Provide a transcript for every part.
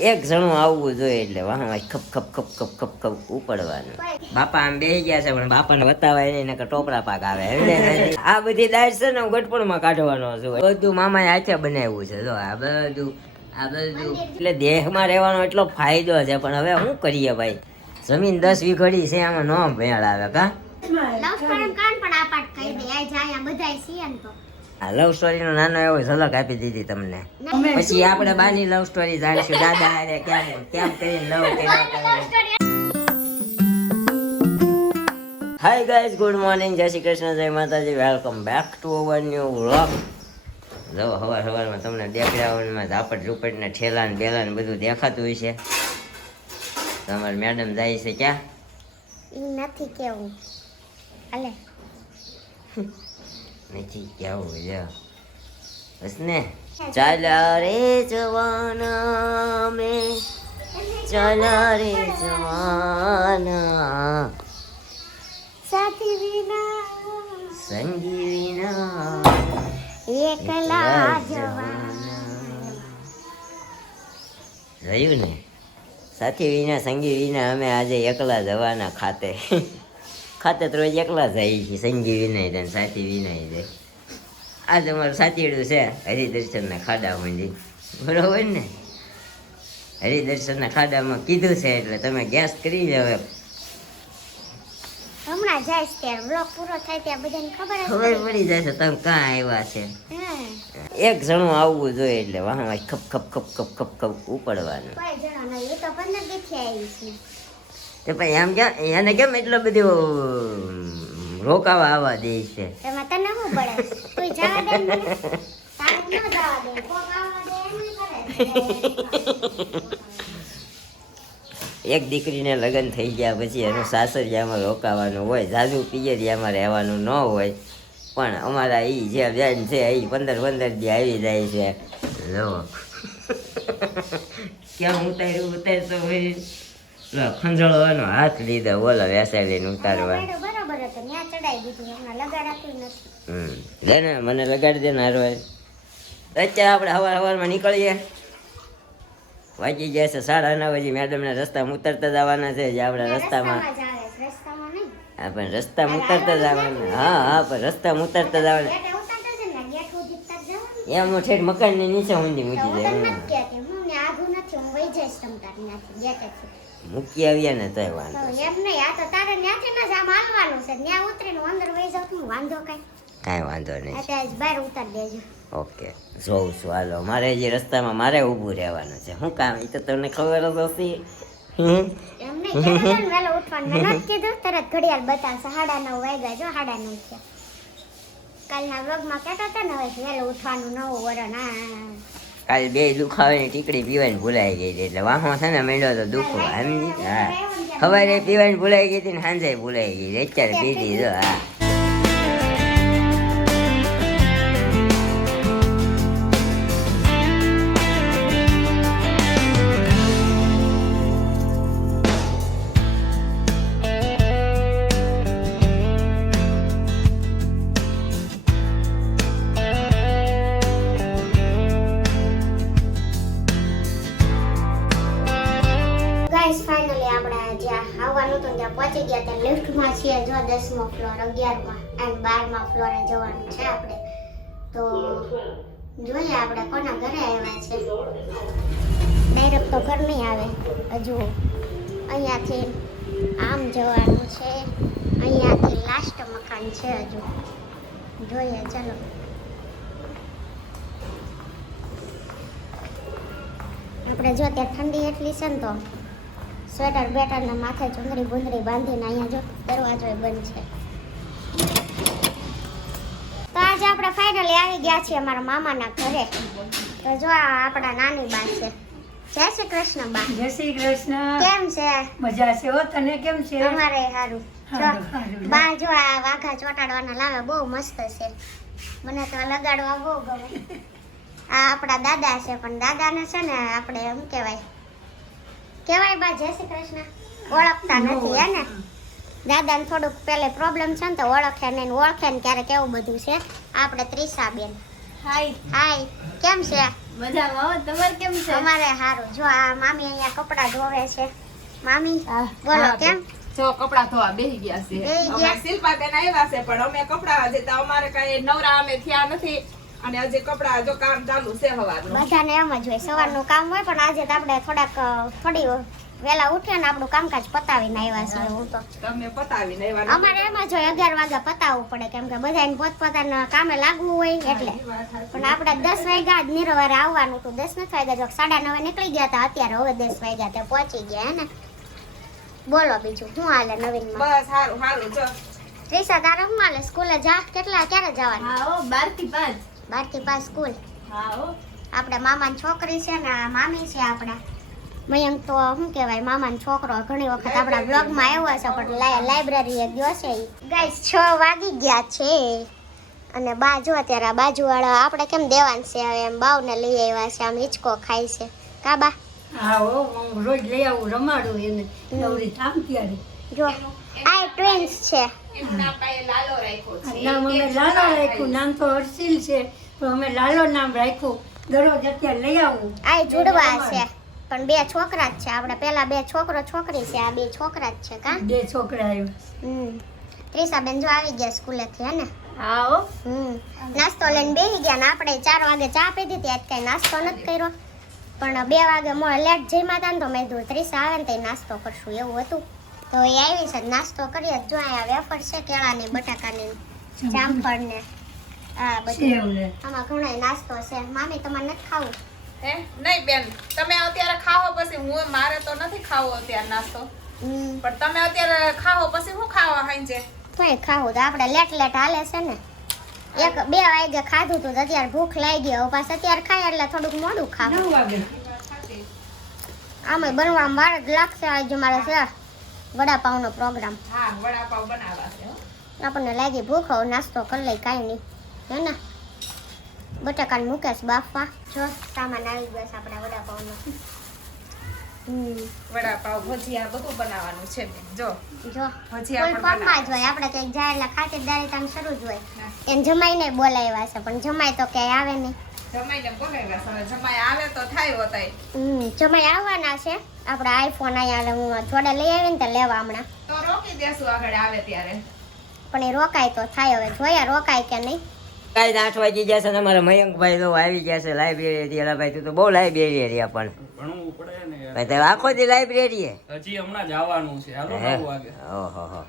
એક જણું આવવું જોઈએ એટલે વાહ ખપ ખપ ખપ ખપ ખપ ખપ ઉપડવાનું. બાપા આમ બેસી ગયા છે પણ બાપાને બતાવાય નહીં નકર ટોપરા પાક આવે. આ બધી દાળ છે ને હું ગટપણમાં કાઢવાનો છું. બધું મામાએ હાથે બનાવ્યું છે. જો આ બધું એટલે દેહમાં રહેવાનો એટલો ફાયદો છે. પણ હવે શું કરીએ ભાઈ, જમીન 10 વીઘડી છે, આમાં નો ભેળ આવે કા. લવ સ્ટોરી નો નાનો એવો ઝલક આપી દીધી તમને. પછી આપણે બાની લવ સ્ટોરી જાણીશું. દાદા અરે કેમ કરીને લવ કર્યા. હાય ગાઈઝ, ગુડ મોર્નિંગ, જય શ્રી કૃષ્ણ, જય માતાજી, welcome back to our new vlog. જો સવારમાં તમને દેખાડવામાં ઝાપટ ઝૂપટ ને ઠેલા ને બેલા ને બધું દેખાતું હોય છે. તમારી મેડમ જાય છે ક્યાં? નથી કેવું અલે નથી કેવું છે બસ ને. ચાલા રે જવાના મે, ચાલા રે જવાના, સાથી વિના સંગી વિના એકલા જવાના. રહ્યું ને, સાથી વિના સંગી વિના અમે આજે એકલા જવાના ખાતે. ખાતે તો રોજ એકલા જાય છે, સંગી વિનાય દે સાથી વિનાય દે. આ તમારું સાતીડું છે હરિદર્શનના ખાડા માંડી, બરોબર ને? હરિદર્શનના ખાડામાં કીધું છે એટલે તમે ગેસ કરી જાવ. હમણાં જાય ત્યારે બ્લોગ પૂરો થાય ત્યાં બધાને ખબર પડી જાય છે તમે કાં આવ્યા છે. એક જણું આવવું જોઈએ એટલે વાહ ખપ ખપ ખપ ખપ ખપ ખપ ઉપડવાનું. કોઈ જણો નહીં, એ તો 15 દિવસથી આવી છે. તે પછી એમ કેમ એને કેમ એટલો બધું રોકાવા આવવા દે છે? એમાં તને શું પડે? કોઈ જવા દે ને, તારે ન જવા દે, કોક આવવા દે એમ કરે. એક દીકરીને લગ્ન થઈ ગયા પછી એનું સાસરિયામાં રોકાવાનું હોય, જાજુ પિયરિયામાં રહેવાનું ન હોય. પણ અમારા એ જે બેન છે એ 15 દી આવી જાય છે. લો ક્યાં ઉતારતો હોય, ખંજળવાનો હાથ લીધો બોલો વેસાડીને ઉતારવા. બરોબર હતો, ત્યાં ચડાઈ દીધું, હમણાં લગાડાતું નથી. દે ને મને લગાડી દે ને હારો. અત્યારે આપણે સવારમાં નીકળીએ, વાગી જાય છે 9:30 વાગે. મેડમના રસ્તામાં ઉતરતા જવાના છે. જે આપણે રસ્તામાં હા પણ રસ્તામાં ઉતરતા જવાના. હા પણ રસ્તામાં ઉતરતા જવાના. એમ ઠેઠ મકાનની નીચે ઊંધી મૂકી જાય. મૂકી આવીએ ને તોય વાંધો એમ નહીં. આ તો તારે ત્યાંથી ને જ આમ હાલવાનું છે, ત્યાં ઉતરીને અંદર વહી જાવ તો વાંધો કાંઈ વાંધો નહીં. અત્યારે બહાર ઉતારી દેજો. ઓકે જોઉં છું. હાલો, મારે જે રસ્તામાં મારે ઊભું રહેવાનું છે. શું કામ એ તો તમને ખબર જ હશે. એમ નહીં, વહેલો ઉઠવાનું મેં નથી કીધું, તરત ઘડિયાળ બતાવશે 9:30 વાગ્યા. જો 9:30 થયા. કાલના વ્લોગમાં કહેતા હતા ને હવે વહેલો ઉઠવાનું, 9 વરણ. કાલે 2 દુખાવાની ટીકડી પીવાની ભૂલાઈ ગઈ હતી એટલે વાહો છે ને મેળ્યો તો દુખો. હા સવારે પીવાની ભૂલાઈ ગઈ હતી ને સાંજે ભૂલાઈ ગઈ. અત્યારે પીધી જો. હા ફાઇનલી આપણે જ્યાં આવવાનું હતું ત્યાં પહોંચી ગયા. ત્યાં લિફ્ટમાં છીએ, જો 10મો ફ્લોર, 11મા અને 12મા ફ્લોરે જવાનું છે આપણે. તો જોઈએ આપણે કોના ઘરે આવ્યા છે. ડાયરેક્ટ તો ઘર નહીં આવે, હજુ અહીંયાથી આમ જવાનું છે. અહીંયાથી લાસ્ટ મકાન છે હજુ. જોઈએ ચલો. આપણે જો ત્યાં ઠંડી એટલી છે ને તો સ્વેટર બેટર ને માથે ચુંદરી બુંદરી બાંધીને અહીંયા જો દરવાજો બંધ છે. તો આજે આપણે ફાઇનલી આવી ગયા છીએ અમારા મામાના ઘરે. તો જો આ આપણા નાની બા છે. જય શ્રી કૃષ્ણ બા. જય શ્રી કૃષ્ણ. કેમ છે? મજા છે હો. તને કેમ છે? અમારે સારું. બા જો આ વાઘા ચોટાડવાના લાવે, બહુ મસ્ત છે. મને તો લગાડવા બહુ ગમે. આ આપણા દાદા છે, પણ દાદાને છે ને આપણે એમ કહેવાય બા જય શ્રી કૃષ્ણ ઓળખતા નથી હે ને. દાદાને થોડુંક પહેલે પ્રોબ્લેમ છે ને તો ઓળખે ને ક્યારેક એવું બધું છે. આપણે ત્રિષાબેન. હાય હાય. કેમ છે? મજામાં હો. તમારે કેમ છે? અમારે સારું. જો આ મામી અહીંયા કપડાં ધોવે છે. મામી બોલો કેમ? જો કપડા ધોવા બેસી ગયા છે. બેસી ગયા? અમારે શિલ્પાબેન આવ્યા છે પણ અમે કપડા હજી તો અમારે કઈ નવરા અમે થયા નથી અને હજી કપડા જો કામ ચાલુ છે હવારનું. બધાને એમ જ હોય, સવારનું કામ હોય પણ આજે તો આપણે થોડી વહેલા ઉઠીએ ને આપણું કામકાજ પતાવીને આવ્યા છીએ. હું તો તમે પતાવીને આવ્યા અમારે એમ જ હોય 11 વાગે પતાવવું પડે કેમ કે બધાને પોતપોતાના કામે લાગવું હોય એટલે. પણ આપણે 10 વાગ્યા જ નિરવારે આવવાનું હતું. 10 નથી વાગ્યા, જો 9:30 નીકળી ગયા હતા, અત્યારે હવે 10 વાગ્યા તે પહોંચી ગયા હે ને. બોલો બીજું શું હાલે નવીનમાં? બસ સારું સારું જો ત્રિષા તારે શું હાલે? સ્કૂલે જા? ક્યારે જવાનું? હા હો 12 થી 5. 12 થી 5 સ્કૂલ. હા હો. આપણે મામાની છોકરી છે ને આ મામી છે આપણા મયંક. તો શું કહેવાય, મામાનો છોકરો ઘણી વખત આપણા બ્લોગમાં આવ્યો છે પણ લાઇબ્રેરીએ ગયો છે. ગાઈસ 6 વાગી ગયા છે અને બા જો અત્યારે આ બાજુવાળા આપણે કેમ દેવાન છે હવે એમ બાવને લઈ આવ્યા છે. આમ હિંચકો ખાય છે કા બા? હા હો, હું રોજ લઈ આવું, રમાડું એને નવરી થામ ત્યારે. જો આ ટ્વિન્સ છે. એનું નામ પાયે લાલો રાખ્યો છે. નામ અમે લાલો રાખ્યું. નામ તો હર્ષિલ છે પણ અમે લાલો નામ રાખ્યું. દરરોજ અત્યારે લઈ આવું. આ જુડવા છે પણ 2 છોકરા જ છે. આપણે પેલા 2 છોકરો છોકરી છે, આ 2 છોકરા જ છે કા? 2 છોકરા આવ્યા. ત્રિષાબેન જો આવી ગયા સ્કૂલેથી હે ને. હા હો. નાસ્તો લઈને બેસી ગયા ને આપણે 4 વાગે ચા પીધી હતી. આજ કઈ નાસ્તો નથી કર્યો પણ 2 વાગે લેટ જમ્યા હતા ને તો મેં કીધું ત્રિષા આવે ને તો નાસ્તો કરશું એવું હતું. તો એ આવી છે નાસ્તો કરીએ. જો અહીંયા વેફર છે કેળાની, બટાકાની, જામફળ ને આ બધું. સેવ ને આમાં ઘણો નાસ્તો છે. મામી તમારે નથી ખાવું? હે નહીં બેન તમે અત્યારે ખાઓ પછી હું મારે તો નથી ખાવો અત્યારે નાસ્તો પણ તમે અત્યારે ખાઓ પછી હું ખાવા હાંજે તોય ખાવું તો આપણે લેટ હાલે છે ને. 1-2 વાગે ખાધું હતું તો અત્યારે ભૂખ લાગી. હવે પાછું અત્યારે ખાય એટલે થોડુંક મોડું ખાવું. 9 વાગે. આમાં બનવામાં વાર જ લાગશે. આજે મારે છે વડાપાવનો પ્રોગ્રામ. હા વડાપાવ બનાવવા છે હો. આપણને લાગી ભૂખ, હવે નાસ્તો કરી લઈ કાંઈ નહીં હે ને. બટાકાને મૂકેશ બાફવા. જો સામાન આવી ગયો છે આપણા વડાપાવનો. વડાપાવ ભજીયા બધું બનાવવાનું છે બેન. જો જો ભજીયા કોઈ પણ પપ્પા જ હોય, આપણે કંઈક જાય એટલે ખાતરદારી તામ શરૂ જ હોય. એને જમાઈને બોલાવ્યા છે પણ જમાઈ તો ક્યાંય આવે નહીં. જમાઈને બોલાવ્યા છે. હવે જમાઈ આવે તો થાય હોતાય જમાઈ આવવાના છે. આપણા આઈફોન અહીંયા હું જોડે લઈ આવીને તો લેવા હમણાં. તો રોકી દેશું આગળ આવે ત્યારે. પણ એ રોકાય તો થાય. હવે જોયા રોકાય કે નહીં. કાંઈ 8 વાગી ગયા છે ને અમારા મયંકભાઈ તો આવી ગયા છે લાઇબ્રેરી. અલા ભાઈ તું તો બહુ લાઇબ્રેરી પણ ભણવું પડે ને યાર. ભાઈ તારે આખો દી લાઇબ્રેરી. હજી હમણાં જ આવવાનું છે. હાલો 9 વાગે. ઓહો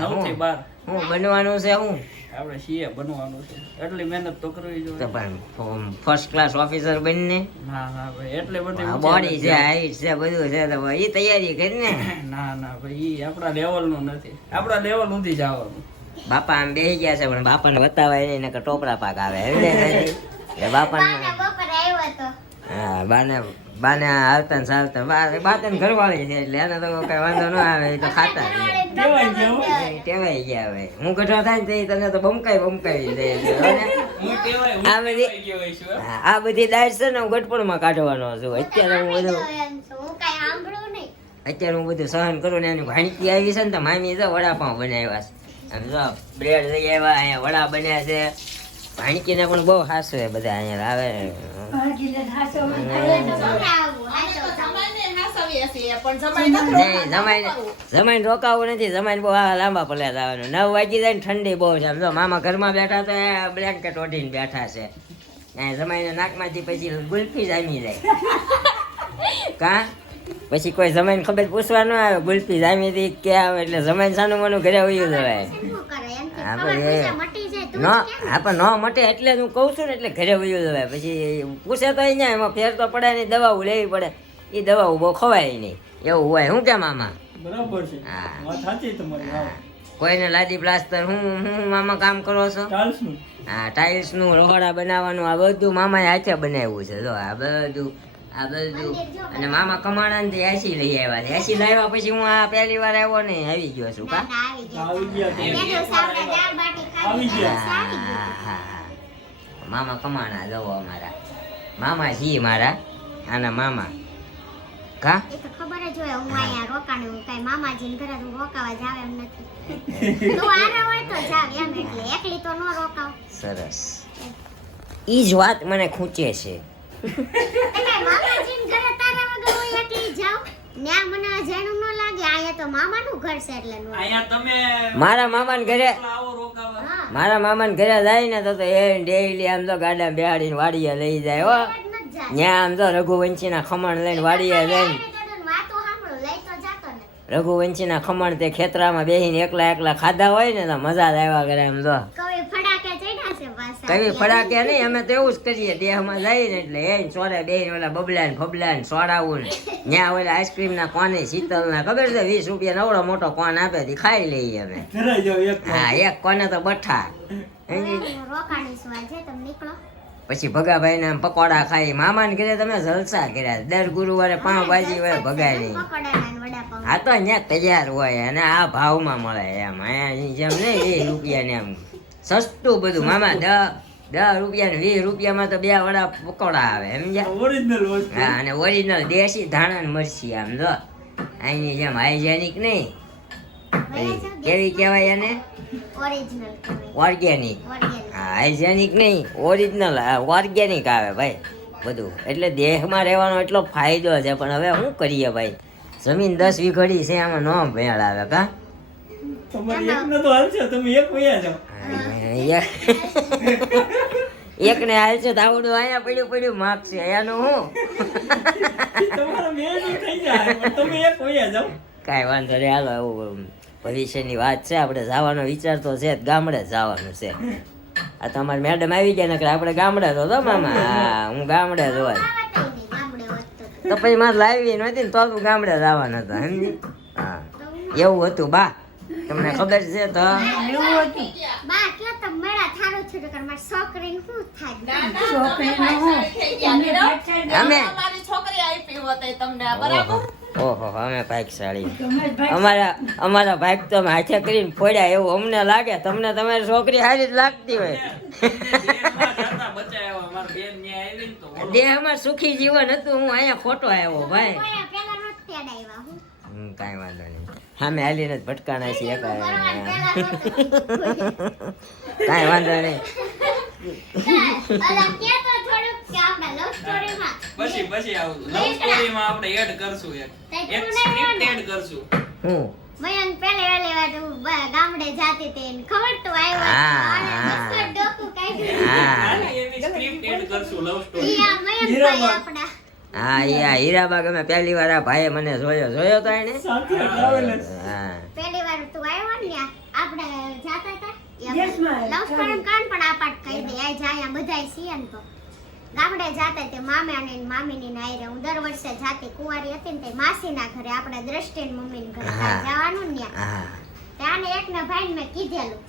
9 થી 12 હું બનવાનું છે હું આપણે સીએ બનવાનું છે. એટલી મહેનત તો કરવી તો જોઈએ. પણ ફર્સ્ટ ક્લાસ ઓફિસર બનીને ના ના ભાઈ એટલે બધી બોડી છે, હાઈટ છે, બધું છે તો એ તૈયારી કરીને. ના ના ભાઈ ઈ આપણા લેવલ નું નથી. આપણા લેવલ સુધી જવાનું. બાપા આમ બેસી ગયા છે પણ બાપાને બતાવાય નહીં નકર ટોપરા પાક આવે એટલે બાપાને બપોરે આવ્યો તો હા બાને આવતા ને સાવતા બાતન ઘરવાળી છે એટલે એને તો કઈ વાંધો ન આવે એ તો ખાતા જ. ટેવાઈ ગયા હવે હું કઠો થાય ને તો ઈ તને તો બમકાઈ દે હું ટેવાય હું આ બધી ટેવાઈ ગયો છું. હા, આ બધી ડાયટ છે ને હું ગટપણમાં કાઢવાનો છું. અત્યારે હું બધું હું કાંઈ સાંભળું નહીં. અત્યારે હું બધું સહન કરું ને એની ભાણકી આવી છે ને તો મામી તો વડાપાઉં બનાવ્યા છે. આમ જો બ્રેડ લઈ આવ્યા, અહીંયા વડા બન્યા છે. ભાણકીને પણ બહુ હાસું છે બધા અહીંયા આવે. ભાગીને થાસો માં જમાઈને હાસવીએ છીએ પણ જમાઈ નથી નહીં જમાઈને રોકાવું નથી. જમાઈને બહુ લાંબા પલ્યા જવાનું. 9 વાગી જાય ને ઠંડી બહુ છે. આમ જો મામા ઘરમાં બેઠા તો બ્લેન્કેટ ઓઢીને બેઠા છે. જમાઈને નાકમાંથી પછી ગુલ્ફી જામી જાય કા પછી કોઈ જમાઈને ખબર પૂછવા ન આવે. ગુલ્ફી જામી હતી કે આવે એટલે જમાઈને સાનું મનું ઘરે વયું જવાય. શું કરે એમ કે હા, ખબર ભાઈ, પૈસા મટી જાય તું ન હા પણ ન મટે એટલે જ હું કહું છું ને એટલે ઘરે વયું જવાય. પછી પૂછે તો અહીંયા એમાં ફેર તો પડે નહીં, દવાઓ લેવી પડે. એ દવાઓ બહુ ખવાય નહીં એવું હોય. શું કે મામા? બરાબર છે. હા. વાત સાચી તમારી. હા. કોઈને લાદી પ્લાસ્ટર હું મામા કામ કરો છો? ચાલશું. હા ટાઇલ્સ નું રહોડા બનાવવાનું આ બધું મામાએ હાથે બનાવ્યું છે. જો આ બધું અને મામા કમાણા 80 લઈ આવ્યા છે. 80 લાવ્યા પછી હું આ પહેલી વાર આવ્યો ને આવી ગયો છું કા. આવી ગયા. આવી ગયા બે તમે. દિવસ આપણે દાળ બાટી આવી ખાધી ગયા. સારી ગઈ. હા. મામા કમાણા જવો અમારા મામા જી મારા આના મામા કા. એ તો ખબર જ હોય હું અહીંયા રોકાણું હું કાંઈ મામાજીને ઘરે હું રોકાવા જાવ એમ નથી. તું આરા હોય તો જાવ એમ એટલે એકલી તો ન રોકાવ. સરસ ઈ જ વાત મને ખૂંચે છે. તમે મામાજીને ઘરે તારા વગર હોય એટલી જાવ ન્યા મને જાણું ન લાગે અહીંયા તો મામાનું ઘર છે એટલે નો અહીંયા તમે મારા મામાને ઘરે આવો રોકાવા. હા મારા મામાને ઘરે જાય ને તો એ ડેઈલી આમ તો ગાડા બેહાડીને વાડીએ લઈ જાય હો જ નથી જાતો. ત્યાં આમ તો રઘુવંશીના ખમણ લઈને વાડીએ જઈને વાતો સાંભળો લઈ તો જાતો ને રઘુવંશીના ખમણ તે ખેતરામાં બેસીને એકલા એકલા ખાધા હોય ને તો મજા જ આવ્યા કરે આમ તો કવિ ફડાકે ચડ્યા છે પાછા કઈ ફડાકે નહીં અમે તો એવું જ કરીએ દેહમાં જઈએ ને એટલે એ સોરે બેહીને ઓલા બબલા ને ફબલા ને સોડાવું ને ત્યાં ઓલા આઈસ્ક્રીમ ના કોને શીતલ ના ખબર છે 20 રૂપિયા નવડો મોટો કોન આપે તે ખાઈ લઈએ અમે ધરાઈ જાવ એક હા એક કોને તો બઠા હવે હું રોકાણી છું આજે તમે નીકળો પછી ભગાભાઈ ના પકોડા ખાઈ મામા ને ઘરે તમે જલસા કર્યા દર ગુરુવારે પાવભાજી હોય ભગાય નહીં પકોડાના ને વડાપાઉં આ તો અહીંયા તૈયાર હોય અને આ ભાવમાં મળે એમ અહીંયા જેમ નહીં 20 રૂપિયા ને એમ સસ્તું બધું મામા 10 રૂપિયા ને 20 રૂપિયામાં તો 2 વડા પકોડા આવે સમજ્યા ઓરિજિનલ વસ્તુ. હા અને ઓરિજિનલ દેશી ધાણા ને મરચી આમ જો અહીંની જેમ હાઇજેનિક નહીં કેવી કહેવાય એને ઓરિજિનલ કહેવાય ઓર્ગેનિક ઓર્ગેનિક હા હાઇજેનિક નહીં ઓરિજિનલ ઓર્ગેનિક આવે ભાઈ બધું એટલે દેહમાં રહેવાનો એટલો ફાયદો છે પણ હવે શું કરીએ ભાઈ જમીન 10 વીઘડી છે આમાં નો ભેળ આવે કા તમારી એકનો તો હાલ છે તમે એક વયા જાવ. એક ને હાલ છે તાવડું અહીંયા પડ્યું માગશે એનું હું તમારા મેળું થઈ જાય પણ તમે એક વયા જાવ. કાંઈ વાંધો નહીં હાલો એવું ભવિષ્યની વાત છે આપણે જવાનો વિચાર તો છે જ, ગામડે જવાનું છે આ તમારી મેડમ આવી ગયા નકર આપણે ગામડે તો મામા હા હું ગામડે જ હોય આવતા નહીં ગામડે વધતો તો પછી મારે લાવી નહોતી ને તો તું ગામડે જવાનો હતો સમજી હા એવું હતું બા તમને ખબર છે તો એવું હતું બા કયો તો મેળા થારું છે તો મારી છોકરીને શું થાય છોકરીનું હું તમે ભાગશાળી અમે મારી છોકરી આપી હોત એ તમને આ બરાબર ઓહો અમે ભાગશાળી તમે ભાગ અમારા ભાગ તો અમે હાથે કરીને ફોડ્યા એવું અમને લાગે તમને તમારી છોકરી સારી જ લાગતી હોય દેશમાં જાતા બચાવ્યા. મારી બેન ન્યા આવી ને તો બોલો. દેહમાં સુખી જીવન હતું હું અહીંયા ખોટો આવ્યો ભાઈ કોઈ પેલા નહોત તેડાવ્યા હું કાંઈ વાંધો નહીં સામે હાલીને જ ભટકાણા છીએ ભગવાન કાંઈ પેલા વાંધો નહીં અલા કે તો થોડુંક કે આપણે લવ સ્ટોરીમાં પછી આવું લવ સ્ટોરીમાં આપણે એડ કરશું એક સ્ક્રિપ્ટ એડ કરશું. હું મયંક પેલે વેલે વાત ગામડે જાતી તે ખબર તો આવ્યો હા, અને હા. મસ્ત ડોકું કાઢ્યું હા આની એવી સ્ક્રિપ્ટ એડ કરશું લવ સ્ટોરી. ઈ આ મયંકભાઈ આપણા હા યા હીરાબાગ અમે પહેલી વાર આ ભાઈએ મને જોયો તો એને સાથે ટ્રાવેલર્સ. હા પહેલી વાર તું આવ્યો ને ત્યાં આપણે જાતા હતા Yes, ma'am. લવ સ્ટોરી કાન પણ આપાટ કહી દે આ જાય બધાય છીએ ને તો ગામડે જાતા તે મામા અને મામીની નાયરે હું દર વર્ષે જાતી કુંવારી હતી ને તે માસીના ઘરે આપણે દ્રષ્ટિ મમ્મીના ઘરે હા. જવાનું ને ત્યાં હા ત્યાંને એકના ભાઈને મેં કીધેલું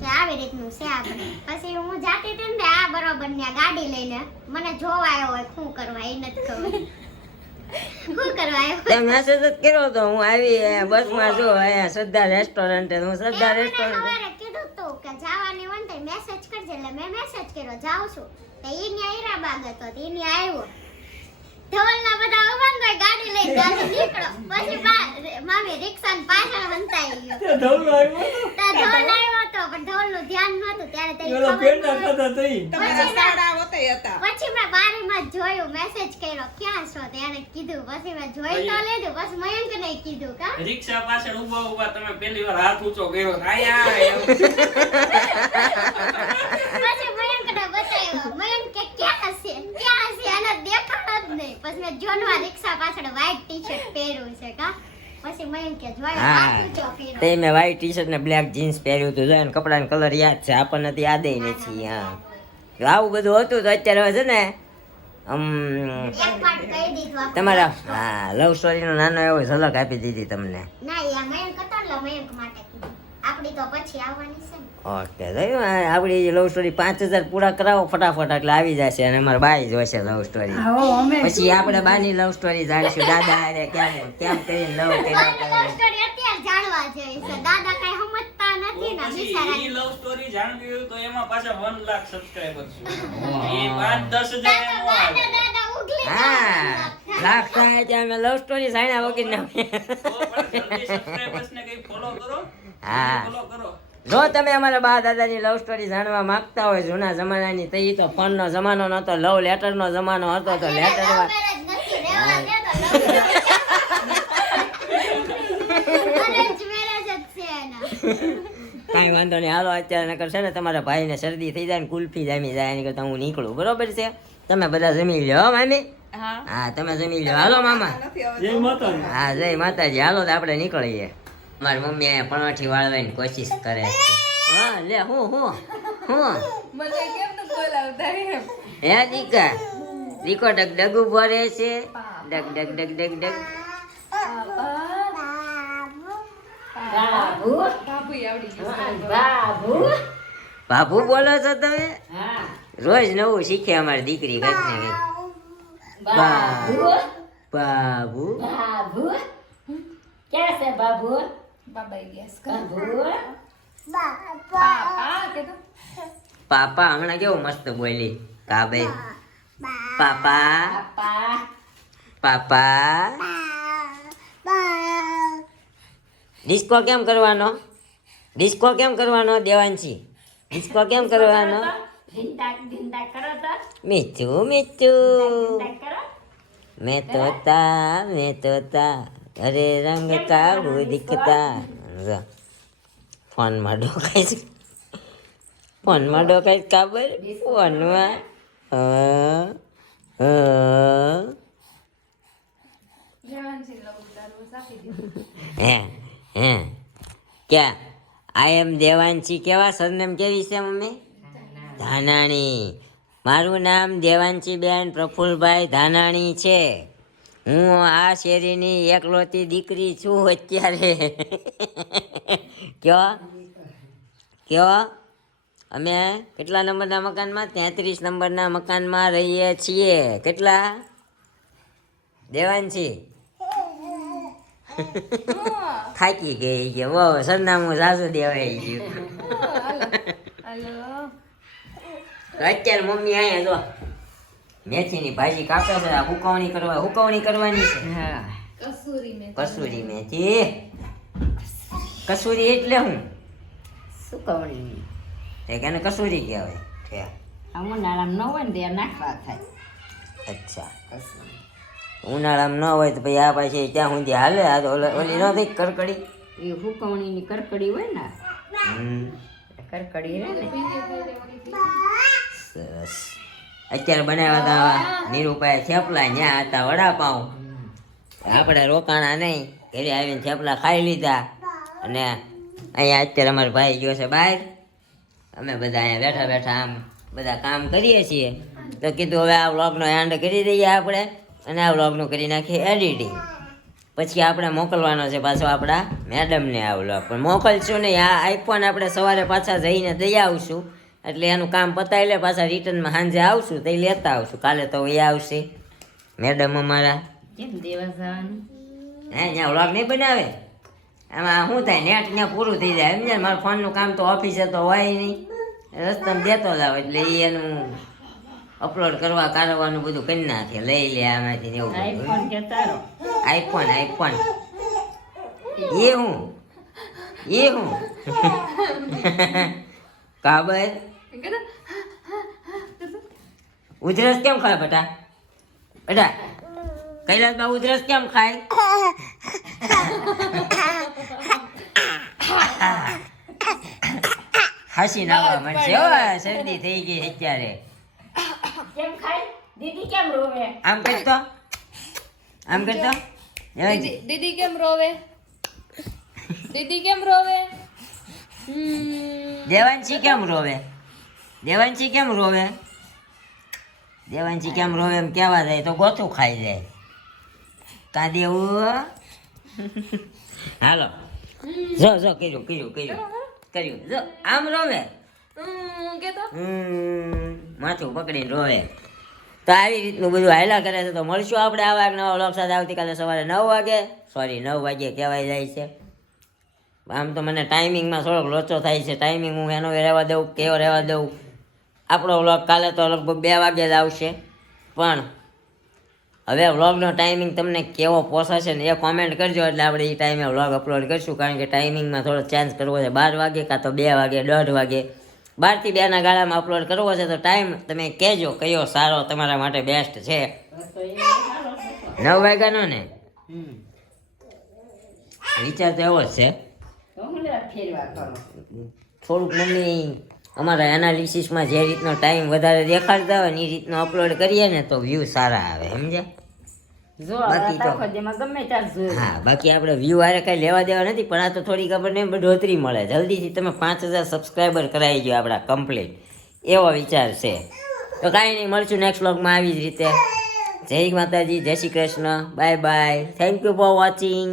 કે આવી રીતનું છે આપણે પછી હું જાતી હતી ને આ બરોબર ત્યાં ગાડી લઈને મને જોવા આવ્યો હોય શું કરવા એ નથી ખબર શું કરવા આવ્યો તે મેસેજ જ કર્યો તો હું આવી બસમાં છું અહીંયા શ્રદ્ધા રેસ્ટોરન્ટ હું શ્રદ્ધા મને રેસ્ટોરન્ટ સવારે કીધું તું કે જવાની હોય ને તો મેસેજ કરજે એટલે મેં મેસેજ કર્યો જાઉં છું તો ઈ ન્યા હીરાબાગ હતો તો ઈ ન્યા આવ્યો ધવલના બધા ઉભા ને ગાડી લઈને ગાડી નીકળો પછી મામી રિક્ષાને પાછળ હંતાઈ ગયો તે ધવલો આવ્યો હતો. તા ધવલ આવ્યો હતો પણ ધવલનું ધ્યાન નહોતું ત્યારે તે પેલા ખબર પેંડા નહોતી. ખાતા તઈ. તમારા સાડા હોતે હતા પછી મેં બારીમાં જોયું મેસેજ કર્યો ક્યાં છો તેને કીધું પછી મેં જોઈ તો લીધું પછી મયંકને કીધું કા રિક્ષા પાછળ ઊભા તમે પહેલી વાર હાથ ઊંચો કર્યો. આયા એવું. પછી મયંકને બતાવ્યો મયંક કે ક્યાં હશે આને દેખાડો જ નહીં પછી મેં જોનવા રિક્ષા પાછળ વ્હાઈટ ટી-શર્ટ પહેર્યું છે કા પછી મયંકે જોયો હા. હાથ ઊંચો કર્યો તે મેં વ્હાઈટ ટી શર્ટ ને બ્લેક જીન્સ પહેર્યું હતું જોઈને કપડાનો કલર યાદ છે આપણને તો યાદ નથી હા આવું બધું હતું તો અત્યારે હવે છે ને એક પાર્ટ કહી દીધું આપણે. તમારા હા લવ સ્ટોરીનો નાનો એવો ઝલક આપી દીધી તમને ના યા મયંક હતો ને એટલે મયંક માટે કીધું આપણી તો પછી આવવાની છે ને ઓકે જોયું આપણી લવ સ્ટોરી 5000 પૂરા કરાવો ફટાફટ એટલે આવી જશે અને અમારા બાઈ જોશે લવ સ્ટોરી આવો અમે પછી આપણે બાની લવ સ્ટોરી જાણીશું દાદા હારે કેમ કરીને લવ કર્યા લવ સ્ટોરી અત્યારે જાણવા જોઈએ છે દાદા કઈ સમજતા નથી ને પછી બિચારા ઈ લવ સ્ટોરી જાણવી હોય તો એમાં પાછા 1 લાખ સબસ્ક્રાઇબર્સ છે. એ 5-10 હજાર એમ આવે. દાદા ઉગલી હા લાખ થાય ત્યાં અમે લવ સ્ટોરી જાણ્યા વગર ના તો પણ જલ્દી સબસ્ક્રાઇબર્સ ને કઈ ફોલો કરો. હા. ફોલો કરો. જો તમે અમારા બા દાદાની લવ સ્ટોરી જાણવા માંગતા હોય જૂના જમાનાની તો ઈ તો ફોનનો જમાનો નતો, લવ લેટરનો જમાનો હતો. તો લેટરમાં કાંઈ વાંધો નહીં, હાલો અત્યારે નકર છે ને તમારા ભાઈને શરદી થઈ જાય ને કુલ્ફી જામી જાય એની કરતાં હું નીકળું, બરોબર છે? તમે બધા જમી લ્યો હો મામી. હા તમે જમી લ્યો. હાલો મામા. જય માતાજી. હા જય માતાજી. હાલો તો આપણે નીકળીએ. મારી મમ્મી અહીંયા પણોઠી વાળવાની કોશિશ કરે છે. હા લે હું મને કેમ ન બોલાવતા એમ? હે દીકા દીકો ડગ ડગ ઉભો રહે છે. ડગ ડગ ડગ ડગ ડગ. બાબુ બાબુ આવડી ગયું. બાબુ બાબુ બોલો છો તમે? રોજ નવું શીખે અમારી દીકરી કંઈક ને કંઈક. બાબુ બાબુ બાબુ ક્યાં છે બાબુ? બાબા ગેસ બાબુ પાપા કે તો પાપા હમણાં કેવું મસ્ત બોલી કાબે. પાપા પાપા પાપા. ડિસ્કો કેમ કરવાનો? ડિસ્કો કેમ કરવાનો દેવાંશી? ડિસ્કો કેમ કરવાનો? ઢીંડાક ઢીંડાક કરો તો મીઠું મીઠું ઢીંડાક કરો. मैं तोता अरे रंग का वो दिखता. ફોનમાં ડોકાય છે, ફોનમાં ડોકાય ખબર? ફોનમાં જવાનજી લવ તારું સાપી દીધું. હે ક્યાં આઈ એમ દેવાંશી. કેવા સરનેમ કેવી છે મમ્મી? ધાનાણી. મારું નામ દેવાંશી બેન પ્રફુલભાઈ ધાનાણી છે. હું આ શેરીની એકલોતી દીકરી છું અત્યારે. કયો અમે કેટલા નંબરના મકાનમાં? 33 નંબરના મકાનમાં રહીએ છીએ. કેટલા દેવાંશી? થાકી ગઈ કે વો સરનામું સાસુ દેવાઈ ગયું. હાલો અત્યારે મમ્મી અહીંયા જો મેથીની ભાજી કાપે છે. આ હુકવણી કરવાની છે. હા કસૂરી મેં કસૂરી મેથી. કસૂરી એટલે હું સુકવણી એને કસૂરી કહેવાય છે. ઉનાળામાં ન હોય ને તે નાખવા થાય. અચ્છા ઉનાળામાં ન હોય તો ભાઈ આ પાછી ત્યાં સુધી હાલે. આ તો ઓલી ન થઈ કરકડી. એ હુકવણીની કરકડી હોય ને હમ કરકડી રહે ને સરસ. અત્યારે બનાવ્યા હતા નીરુભાઈ થેપલા, ત્યાં હતા વડાપાઉં. આપણે રોકાણા નહીં, ઘરે આવીને થેપલા ખાઈ લીધા. અને અહીંયા અત્યારે અમારો ભાઈ ગયો છે બહાર. અમે બધા અહીંયા બેઠા બેઠા આમ બધા કામ કરીએ છીએ. તો કીધું હવે આ વ્લોગનો એન્ડ કરી દઈએ આપણે, અને આ વ્લોગનું કરી નાખીએ એડિટિંગ. પછી આપણે મોકલવાનો છે પાછો આપણા મેડમને આ વ્લોગ. પણ મોકલશું નહીં, આ આઈફોન આપણે સવારે પાછા જઈને દઈ આવશું. એટલે એનું કામ પતાવી લે, પાછા રિટર્નમાં સાંજે આવશું તો લેતા આવશું. કાલે તો એ આવશે મેડમ અમારા. કેમ દેવા જવાનું? હે ત્યાં વ્લોગ નહીં બનાવે? આમાં શું થાય, નેટ ત્યાં પૂરું થઈ જાય એમ ને. મારા ફોનનું કામ તો ઓફિસે તો હોય નહીં, રસ્તામાં દેતો લાવ એટલે એ એનું અપલોડ કરવા કાઢવાનું બધું કરી નાખે. લઈ લે આમાંથી ને એવું બધું. આઈફોન કે તારો? આઈફોન એ હું કાબર ઉધરસ કેમ ખાય બેટા? બેટા કૈલાસમાં ઉધરસ કેમ ખાય? હાસી નાવા મળશે હો, શરદી થઈ ગઈ અત્યારે. કેમ ખાય? દીદી કેમ રોવે? આમ કરતો દીદી કેમ રોવે? દીદી કેમ રોવે? દેવાંશી કેમ રોવે? દેવાંશી કેમ રોવે એમ કેવા જાય તો ગોથું ખાઈ જાય. કા દેવું? હાલો જો કર્યું જો આમ રોવે, કે તો માથું પકડીને રોવે. તો આવી રીતનું બધું હાયલા કરે છે. તો મળશું આપણે આવા એક નવા વ્લોગ સાથે આવતીકાલે સવારે 9 વાગે. સોરી 9 વાગે કહેવાય જાય છે. આમ તો મને ટાઈમિંગમાં થોડોક લોચો થાય છે. ટાઈમિંગ હું એનો રહેવા દઉં કેવો રહેવા દઉં. આપણો વ્લોગ કાલે તો લગભગ 2 વાગે જ આવશે. પણ હવે વ્લોગનો ટાઈમિંગ તમને કેવો પોસાશે ને એ કોમેન્ટ કરજો, એટલે આપણે એ ટાઈમે વ્લોગ અપલોડ કરીશું. કારણ કે ટાઈમિંગમાં થોડો ચેન્જ કરવો છે. 12 વાગે કાં તો 2 વાગે, 1:30 વાગે, 12 થી 2 ના ગાળામાં અપલોડ કરવો છે. તો ટાઈમ તમે કહેજો કયો સારો તમારા માટે બેસ્ટ છે. 9 વાગ્યાનો ને વિચાર તો એવો જ છે. થોડુંક મમ્મી અમારા એનાલિસિસમાં જે રીતનો ટાઈમ વધારે દેખાડતા હોય ને એ રીતનો અપલોડ કરીએ ને તો વ્યૂ સારા આવે, સમજ્યા? બાકી તો હા, બાકી આપણે વ્યૂ હારે કઈ લેવા દેવા નથી, પણ આ તો થોડી ખબર નહીં बढ़ोतरी મળે. જલ્દીથી તમે 5000 સબસ્ક્રાઈબર કરાવી ગયો આપણા કમ્પ્લીટ, એવો વિચાર છે. તો કાંઈ નહીં, મળશું નેક્સ્ટ વ્લોગમાં આવી જ રીતે. જય માતાજી, જય Shri Krishna, bye bye, thank you for watching.